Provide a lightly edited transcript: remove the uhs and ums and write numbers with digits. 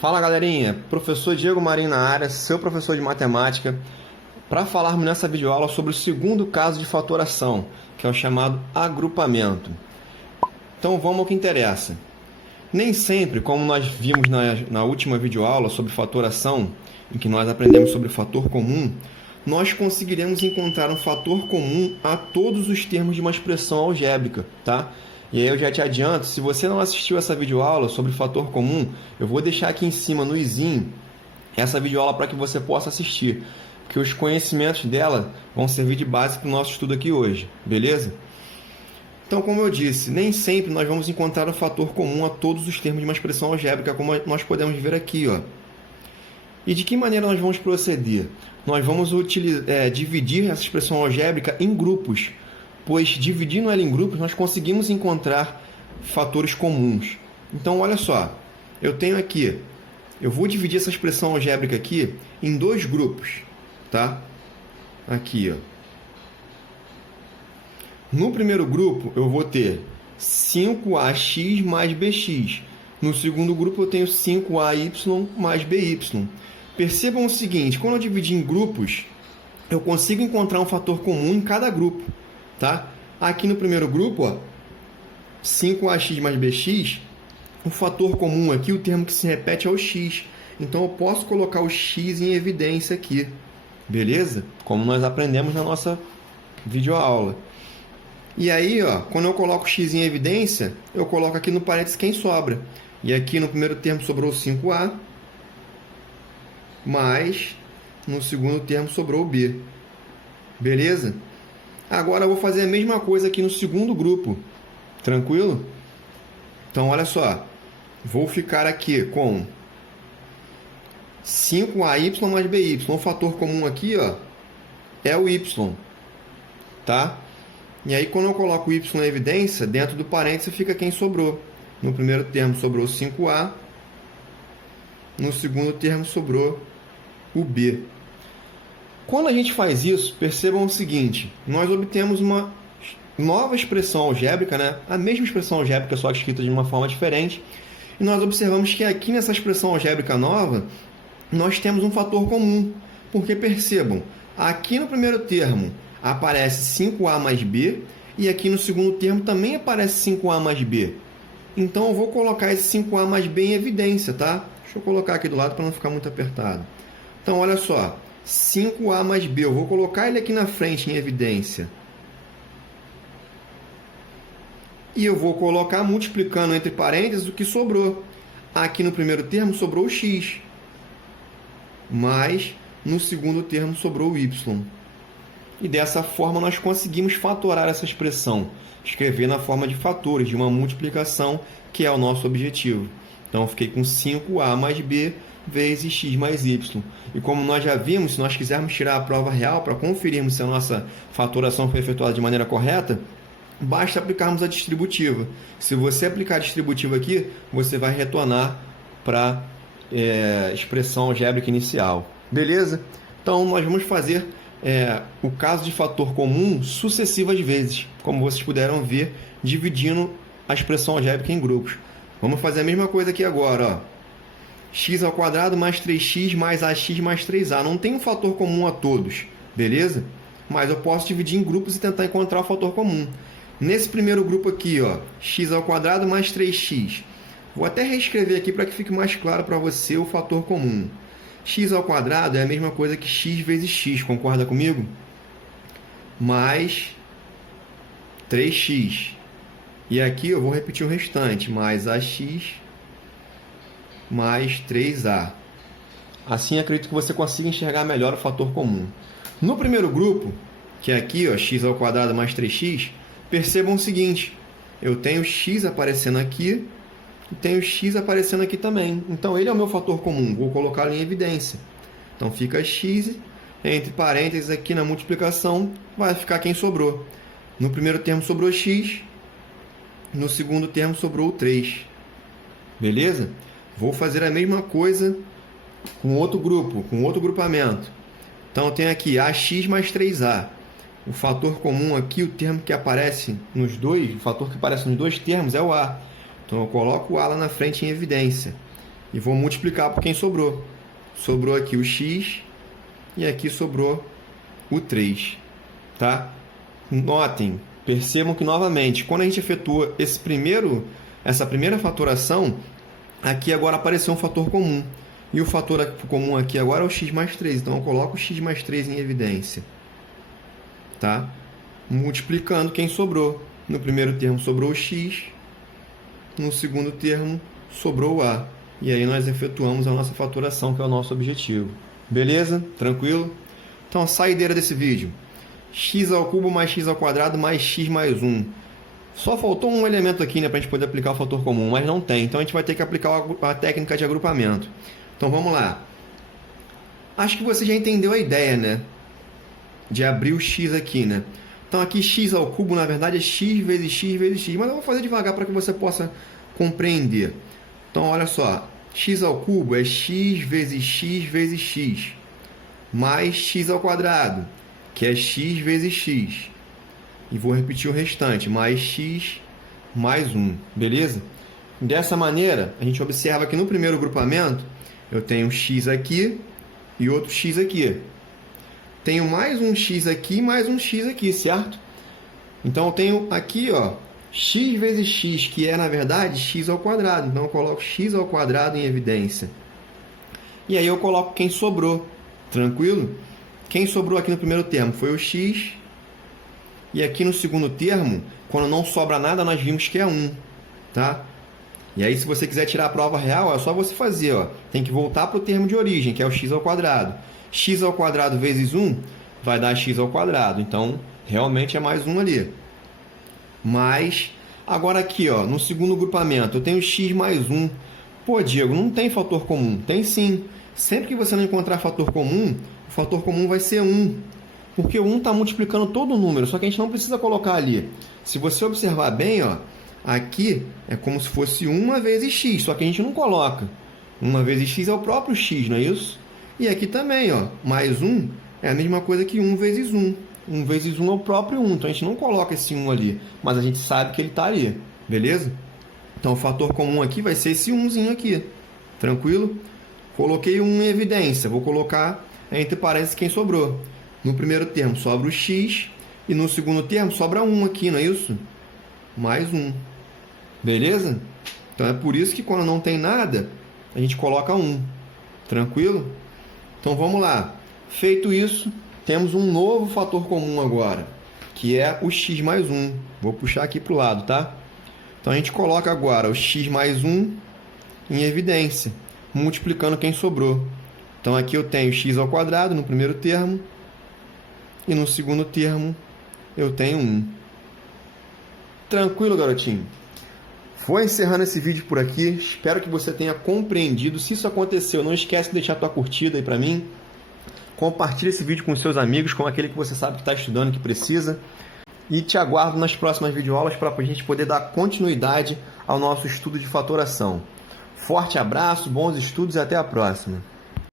Fala galerinha, professor Diego Marinho na área, seu professor de matemática, para falarmos nessa videoaula sobre o segundo caso de fatoração, que é o chamado agrupamento. Então vamos ao que interessa. Nem sempre, como nós vimos na última videoaula sobre fatoração, em que nós aprendemos sobre fator comum, nós conseguiremos encontrar um fator comum a todos os termos de uma expressão algébrica, tá? E aí eu já te adianto, se você não assistiu essa videoaula sobre fator comum, eu vou deixar aqui em cima no izinho essa videoaula para que você possa assistir, porque os conhecimentos dela vão servir de base para o nosso estudo aqui hoje, beleza? Então, como eu disse, nem sempre nós vamos encontrar um fator comum a todos os termos de uma expressão algébrica, como nós podemos ver aqui, ó. E de que maneira nós vamos proceder? Nós vamos dividir essa expressão algébrica em grupos, pois dividindo ela em grupos nós conseguimos encontrar fatores comuns. Então, olha só, eu vou dividir essa expressão algébrica aqui em dois grupos, tá? Aqui, ó. No primeiro grupo eu vou ter 5ax mais bx. No segundo grupo eu tenho 5ay mais by. Percebam o seguinte, quando eu dividir em grupos, eu consigo encontrar um fator comum em cada grupo, tá? Aqui no primeiro grupo, ó, 5ax mais bx, o fator comum aqui, o termo que se repete é o x. Então eu posso colocar o x em evidência aqui, beleza? Como nós aprendemos na nossa videoaula. E aí, ó, quando eu coloco x em evidência, eu coloco aqui no parênteses quem sobra. E aqui no primeiro termo sobrou 5a, mais no segundo termo sobrou b. Beleza? Agora eu vou fazer a mesma coisa aqui no segundo grupo. Tranquilo? Então, olha só. Vou ficar aqui com 5ay mais by. O fator comum aqui, ó, é o y. Tá? E aí, quando eu coloco o y em evidência, dentro do parênteses fica quem sobrou. No primeiro termo sobrou 5a. No segundo termo sobrou o b. Quando a gente faz isso, percebam o seguinte. Nós obtemos uma nova expressão algébrica, né? A mesma expressão algébrica, só escrita de uma forma diferente. E nós observamos que aqui nessa expressão algébrica nova, nós temos um fator comum. Porque percebam, aqui no primeiro termo aparece 5a mais b, e aqui no segundo termo também aparece 5a mais b. Então, eu vou colocar esse 5a mais b em evidência, tá? Deixa eu colocar aqui do lado para não ficar muito apertado. Então, olha só, 5a mais b, eu vou colocar ele aqui na frente em evidência. E eu vou colocar multiplicando entre parênteses o que sobrou. Aqui no primeiro termo sobrou o x, mas no segundo termo sobrou o y. E dessa forma nós conseguimos fatorar essa expressão, escrever na forma de fatores, de uma multiplicação, que é o nosso objetivo. Então eu fiquei com 5a mais b vezes x mais y. E como nós já vimos, se nós quisermos tirar a prova real para conferirmos se a nossa fatoração foi efetuada de maneira correta, basta aplicarmos a distributiva. Se você aplicar a distributiva aqui, você vai retornar para a expressão algébrica inicial. Beleza? Então nós vamos fazer o caso de fator comum sucessivas vezes, como vocês puderam ver, dividindo a expressão algébrica em grupos. Vamos fazer a mesma coisa aqui agora, ó. X ao quadrado mais 3x mais ax mais 3a. Não tem um fator comum a todos, beleza? Mas eu posso dividir em grupos e tentar encontrar o fator comum. Nesse primeiro grupo aqui, ó, x ao quadrado mais 3x. Vou até reescrever aqui para que fique mais claro para você o fator comum. X ao quadrado é a mesma coisa que x vezes x, concorda comigo? Mais 3x. E aqui eu vou repetir o restante, mais ax mais 3a. Assim acredito que você consiga enxergar melhor o fator comum. No primeiro grupo, que é aqui, ó, x ao quadrado mais 3x, percebam o seguinte, eu tenho x aparecendo aqui, e tenho x aparecendo aqui também. Então, ele é o meu fator comum. Vou colocá-lo em evidência. Então, fica x, entre parênteses aqui na multiplicação, vai ficar quem sobrou. No primeiro termo sobrou x, no segundo termo sobrou o 3. Beleza? Vou fazer a mesma coisa com outro grupo, com outro grupamento. Então, eu tenho aqui ax mais 3a. O fator comum aqui, o termo que aparece nos dois, o fator que aparece nos dois termos é o a. Então, eu coloco o a lá na frente em evidência. e vou multiplicar por quem sobrou. Sobrou aqui o x e aqui sobrou o 3. Tá? Notem, percebam que novamente, quando a gente efetua essa primeira fatoração, aqui agora apareceu um fator comum. E o fator comum aqui agora é o x mais 3. Então eu coloco o x mais 3 em evidência. Tá? Multiplicando quem sobrou. No primeiro termo sobrou o x, no segundo termo sobrou o a. E aí nós efetuamos a nossa fatoração, que é o nosso objetivo. Beleza? Tranquilo? Então a saideira desse vídeo: x ao cubo mais x ao quadrado mais x mais 1. Só faltou um elemento aqui, né, para a gente poder aplicar o fator comum, mas não tem. Então a gente vai ter que aplicar a técnica de agrupamento. Então vamos lá. Acho que você já entendeu a ideia, né? De abrir o x aqui, né? Então aqui x ao cubo, na verdade, é x vezes x vezes x. Mas eu vou fazer devagar para que você possa compreender. Então olha só. X ao cubo é x vezes x mais x ao quadrado, que é x vezes x. E vou repetir o restante, mais x mais 1. Beleza? Dessa maneira, a gente observa que no primeiro grupamento, eu tenho x aqui e outro x aqui. Tenho mais um x aqui e mais um x aqui, certo? Então, eu tenho aqui, ó, x vezes x, que é, na verdade, x ao quadrado. Então, eu coloco x ao quadrado em evidência. E aí, eu coloco quem sobrou. Tranquilo? Quem sobrou aqui no primeiro termo foi o x. E aqui no segundo termo, quando não sobra nada, nós vimos que é 1. Tá? E aí, se você quiser tirar a prova real, é só você fazer. Ó. Tem que voltar para o termo de origem, que é o x ao quadrado. X ao quadrado vezes 1 vai dar x ao quadrado. Então, realmente é mais 1 ali. Mas, agora aqui, ó, no segundo grupamento, eu tenho x mais 1. Pô, Diego, não tem fator comum. Tem sim. Sempre que você não encontrar fator comum, o fator comum vai ser 1. Porque o 1 está multiplicando todo o número, só que a gente não precisa colocar ali. Se você observar bem, ó, aqui é como se fosse 1 vezes x, só que a gente não coloca. 1 vezes x é o próprio x, não é isso? E aqui também, ó, mais 1 é a mesma coisa que 1 vezes 1. 1 vezes 1 é o próprio 1, então a gente não coloca esse 1 ali, mas a gente sabe que ele está ali, beleza? Então o fator comum aqui vai ser esse 1zinho aqui, tranquilo? Coloquei 1 em evidência, vou colocar entre parênteses quem sobrou. No primeiro termo sobra o x e no segundo termo sobra 1 aqui, não é isso? Mais 1, beleza? Então é por isso que quando não tem nada, a gente coloca 1, tranquilo? Então vamos lá. Feito isso, temos um novo fator comum agora, que é o x mais 1. Vou puxar aqui para o lado, tá? Então a gente coloca agora o x mais 1 em evidência, multiplicando quem sobrou. Então aqui eu tenho x ao quadrado no primeiro termo e no segundo termo eu tenho 1. Tranquilo, garotinho? Vou encerrando esse vídeo por aqui. Espero que você tenha compreendido. Se isso aconteceu, não esquece de deixar a tua curtida aí para mim. Compartilhe esse vídeo com seus amigos, com aquele que você sabe que está estudando, que precisa. E te aguardo nas próximas videoaulas para a gente poder dar continuidade ao nosso estudo de fatoração. Forte abraço, bons estudos e até a próxima.